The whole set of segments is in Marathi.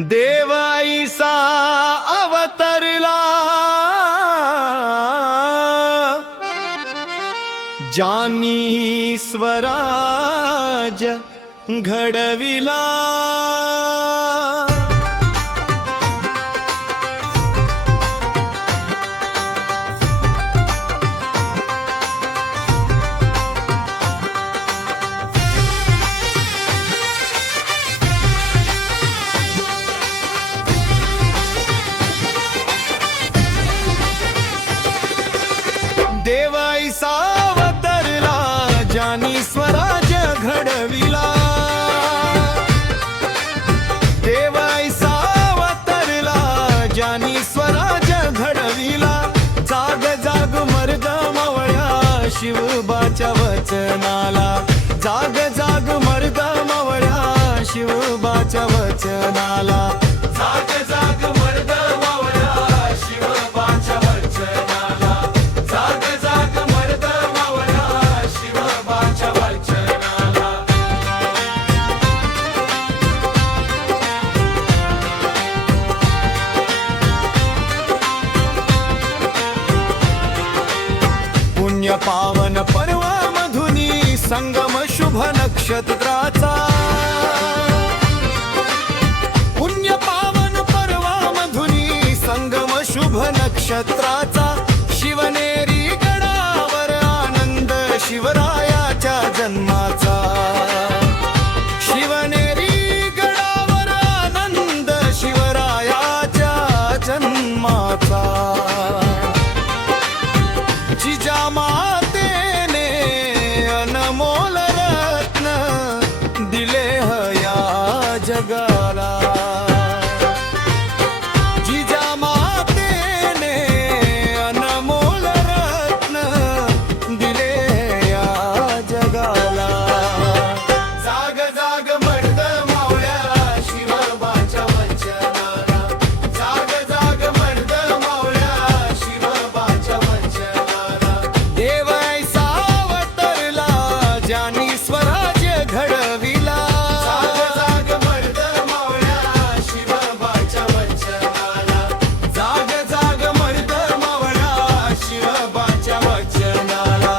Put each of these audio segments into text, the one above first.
देवाईसा अवतरला जानी स्वराज घडविला। देवाईसा अवतरला जानी स्वराज घडविला। देवाईसा अवतरला जानी स्वराज घडविला। जाग जाग मर्द मवळ्या शिवबाच्या वचनाला। जाग जाग मर्द मवळ्या शिवबाच्या वचनाला। जाग जाग मर्द मवळ्या शिवबाच्या वचनाला। जाग जाग मर्द मवळ्या शिवबाच्या वचनाला। पुण्य पावन पर्वा मधुनी संगम शुभ नक्षत्राचा। पुण्य पावन पर्वा मधुनी संगम शुभ नक्षत्राचा। शिवनेरी गडावर आनंद शिवरायाच्या जन्माचा। शिवनेरी गडावर आनंद शिवरायाच्या जन्माचा। जिजामातेने अनमोल रत्न दिले या जगाला। जिजामातेने अनमोल रत्न दिले या जगाला। जाग जाग मर्द मावळ्या शिवबाच्या वचनाला। जाग जाग मर्द मावळ्या शिवबाच्या वचनाला। देवाईसा अवतरला जानी स्वराज घडविला। जाग जाग मर्द मावळ्या शिवबाच्या वचनाला। जाग जाग मर्द मावळ्या शिवबाच्या वचनाला।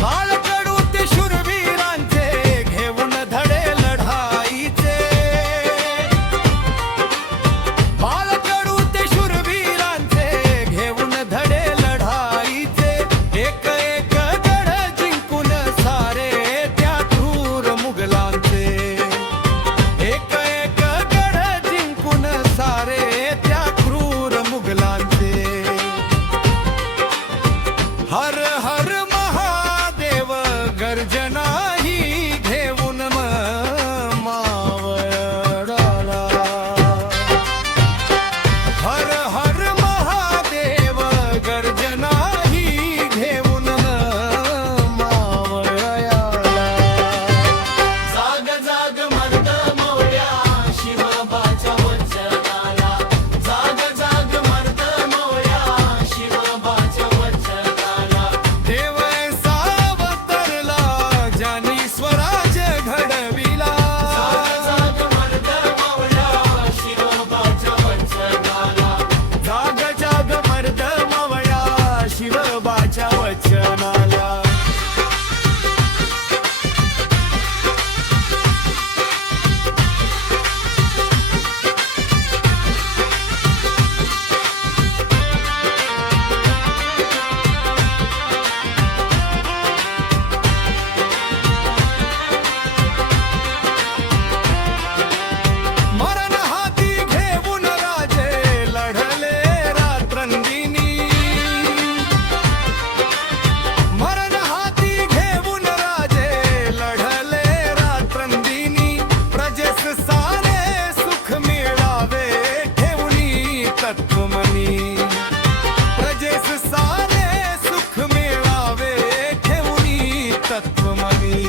बाळकडू ते शूरवीरांचे घेऊन धडे लढाईचे। बाळकडू ते शूरवीरांचे घेऊन धडे लढाईचे। एक एक गड जिंकून सारे त्या क्रूर मुघलांचे। एक एक गड जिंकून सारे त्या क्रूर मुघलांचे। हर हर महादेव गर्जना ही घेऊन मावळाला। हर हर महादेव गर्जना ही घेऊन मावळाला। जाग जाग मर्द मवळ्या शिवबाच्या वचनाला। जाग जाग मर्द मवळ्या शिवबाच्या वचनाला। देवाईसा अवतरला स्वामी